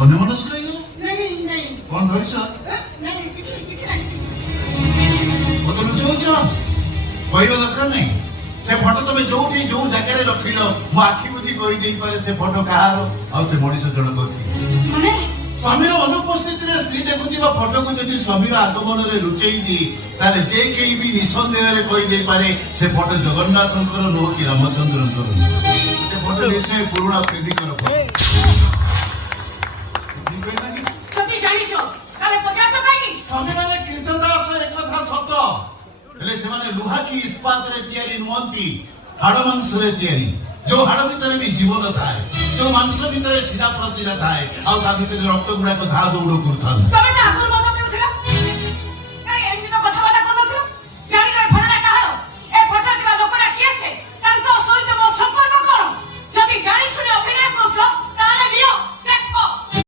ଅନ୍ୟମନସ୍କ ହେଇଗଲ नहीं नहीं କଣ ଧରିଛ नहीं किसी किसी नहीं ମତେ ଲୁଚଉଛ କହିବା ଦରକାର ନାହିଁ ସେ ଫଟୋ ତମେ ଯୋଉଠି ଯୋଉ ଜାଗାରେ ରଖିଲ ମୋ ଆଖି ବୁଝି କହିଦେଇପାରେ ସେ ଫଟୋ କାହାର ଆଉ ସେ ମଣିଷ ଜଣକ କିଏ माने ସ୍ୱାମୀର ଅନୁପସ୍ଥିତିରେ ସ୍ତ୍ରୀ ଦେଖୁଥିବା ଫଟୋକୁ ଯଦି ସ୍ୱାମୀର ଆଗମନରେ ଲୁଚେଇ ଦିଏ ତାହେଲେ ଯେ କେହି ବି ନିଃସନ୍ଦେହରେ କହିଦେଇପାରେ ସେ ଫଟୋ ଜଗନ୍ନାଥଙ୍କର ନୁହଁ କି ରାମଚନ୍ଦ୍ରଙ୍କର ନୁହଁ ସେ ଫଟୋ ନିଶ୍ଚୟ ପୁରୁଣା ପ୍ରେମିକର ଫଟୋ कभी जानी छो काले 50 पाई ସ୍ୱାମୀମାନେ କୀର୍ତ୍ତଦାସ ଏକଥା ସତ ହେଲେ ସେମାନେ ଲୁହା କି ଇସ୍ପାତରେ ତିଆରି ନୁହନ୍ତି ହାଡ଼ ମାଂସରେ ତିଆରି ଯୋଉ ହାଡ଼ ଭିତରେ ବି ଜୀବନ ଥାଏ ଯୋଉ ମାଂସ ଭିତରେ ଶିରା ପ୍ରଶିରା ଥାଏ ଆଉ ତା ଭିତରେ ରକ୍ତ ଗୁଡାକ ଧା ଦୌଡ଼ କରୁଥାନ୍ତି तबे तो आगुर मत